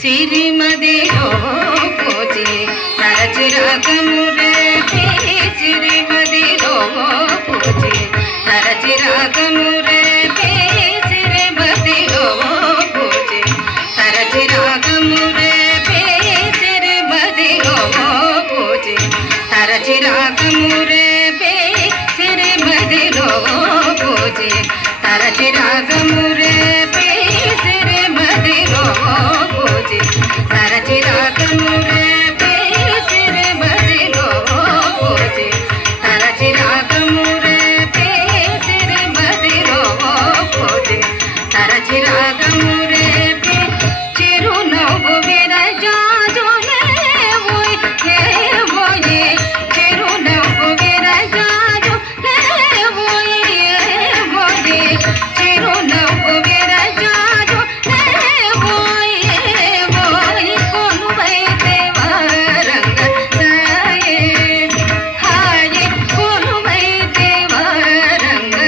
సిరిమదిలో పూజి నరచిరాగమురే సిరిమదిలో పూజి నరచిరాగమురే సిరిమదిలో పూజి నరచిరాగమురే సిరిమదిలో పూజి నరచిరాగమురే సిరిమదిలో పూజి నరచిరాగమురే సిరిమదిలో పూజి నరచిరాగమురే సిరిమదిలో పూజి నరచిరాగమురే సిరిమదిలో పూజి నరచిరాగమురే చిరునవ్వు విరజాజులే ఓయే చిరునవ్వు విరజాజులే ఓయే చిరునవ్వు విరజాజులే ఓయే కొలువై దేవరంగ సాయే హాయే కొలువై దేవరంగ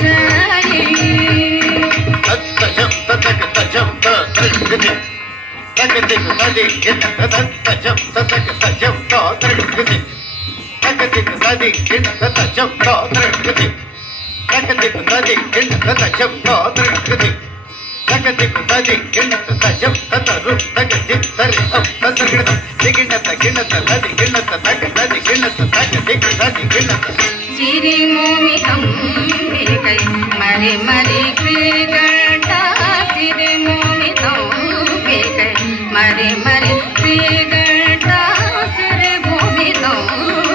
సాయే సిరిమోమితం మేకై మరి మరి శ్రీగంట సిరిమోమితం మేకై మరి మరి శ్రీగంట సిరిమోమితం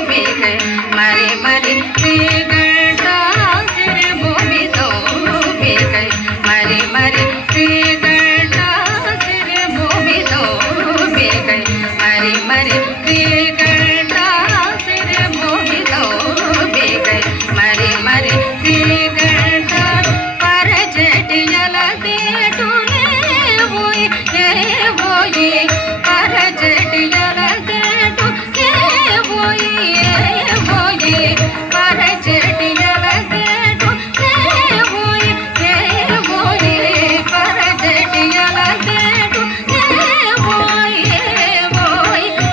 మేకై మరి మరి శ్రీగంట సిరిమోమితం మేకై మరి మరి శ్రీగంట సిరిమోమితం మేకై మరి మరి శ్రీగంట సిరిమోమితం మేకై మరి మరి శ్రీగంట పరజటియల దేటులే ఓయే పరజటియల దేటులే ఓయే పరజటియల దేటులే ఓయే పరజటియల దేటులే ఓయే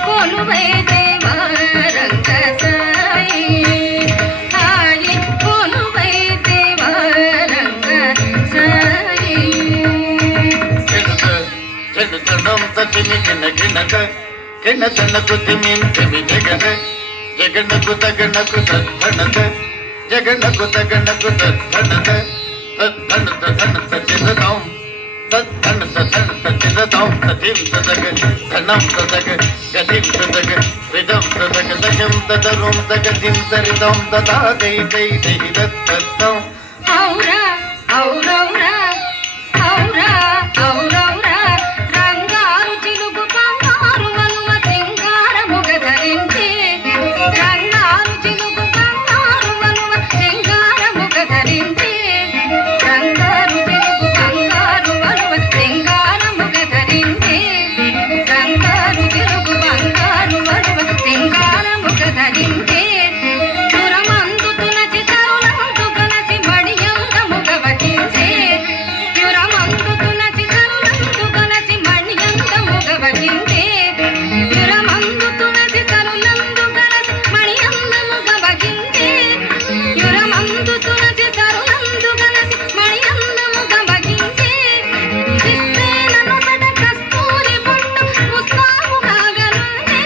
కొలువై దేవరంగ సాయి హాయి కొలువై దేవరంగ సాయి జగన్నకు తగన్నకు తన్నత జగన్నకు తగన్నకు తన్నత తన్నత తన్నత చిన్నతాం తన్నత తన్నత చిన్నతాం తదిం తదగ తన్నం తదగ గదిం తదగ విదం తదగ దగం తదరుం తగదిం తరిదం తదా దై దై దై దత్తం ఔరా ఔరౌరా ఔరా ఔరౌరా రంగారు చిలుగు బంగారు వలువ సింగారముగ ధరించి రంగారు చిలుగు బంగారు వలువ సింగారముగ ధరించి రంగారు చిలుగు బంగారు వలువ సింగారముగ ధరించి రంగారు చిలుగు బంగారు వలువ సింగారముగ ధరించి చురమందు తులసి తరుణందు కలసి మణియందముగ వచించి చురమందు తులసి తరుణందు కలసి మణియందముగ వచించి చురమందు తులసి తరుణందు కలసి మణియందముగ వచించి చురమందు తులసి తరుణందు కలసి మణియందముగ వచించి సిస్తేలను సడ కస్తూరి బొట్టు ముస్తాబుగా గనుంచి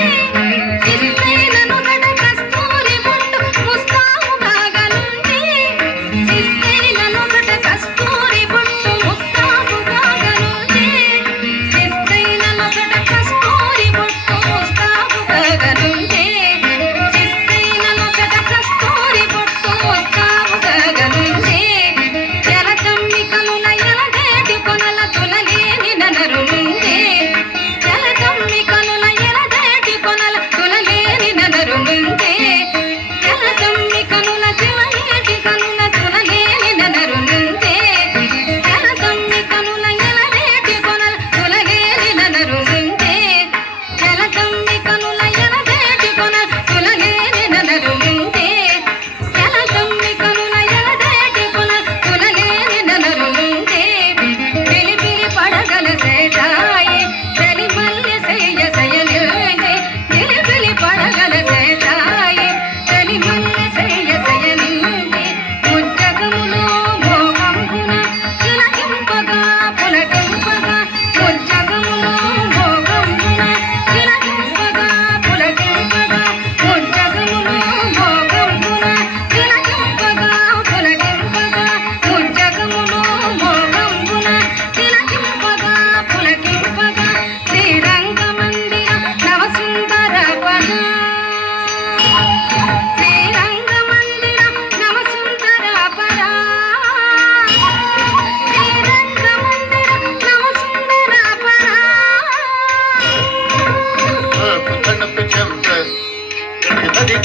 సిస్తేలను సడ కస్తూరి బొట్టు ముస్తాబుగా గనుంచి సిస్తేలను సడ కస్తూరి బొట్టు ముస్తాబుగా గనుంచి సిస్తేలను సడ కస్తూరి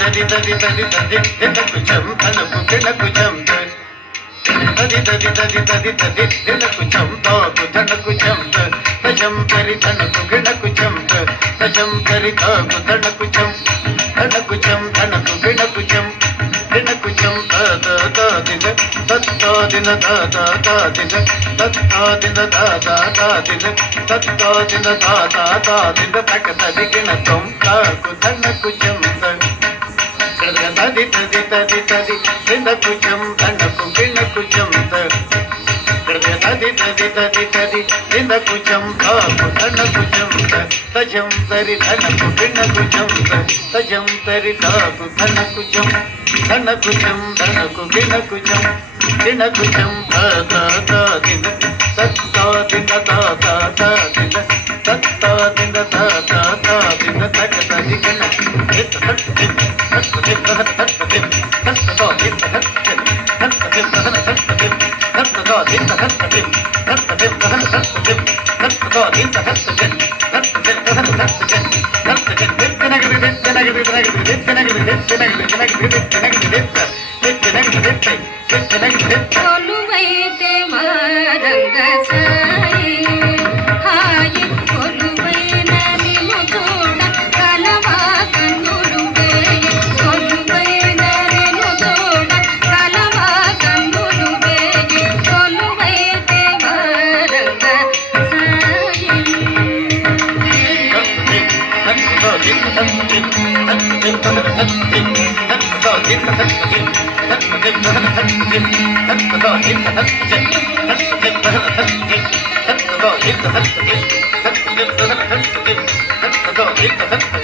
తది తది తది తది తినకు చం తనకు తినకు చం తది తది తది తది తది తినకు చం తాకు తనకు చం తజం తరి తనకు గిణకు చం తజం తరి తాకు తనకు చం తనకు చం తనకు గిణకు చం గిణకు చం త దిన తత్త దిన త దిన తత్త దిన త దిన తత్త దిన త దిన తక తది గిణ తం తాకు తనకు చం తది తది తది తది తినకు చం తనకు గిణకు చం తది తది తది తది తినకు చం తాకు తనకు చం తజం తరి తనకు గిణకు చం తజం తరి తాకు తనకు చం తనకు చం తనకు గిణకు చం గిణకు చం దిన తత్త దిన దిన తత్త దిన దిన తక తది గిణ కొలువైతే మారంగ సాయి హాయి కొలువైన నిన్ను చూడ కలవా కన్నులు వేయి కొలువైన నిన్ను చూడ కలవా కన్నులు వేయి కొలువైతే మారంగ సాయి తత్త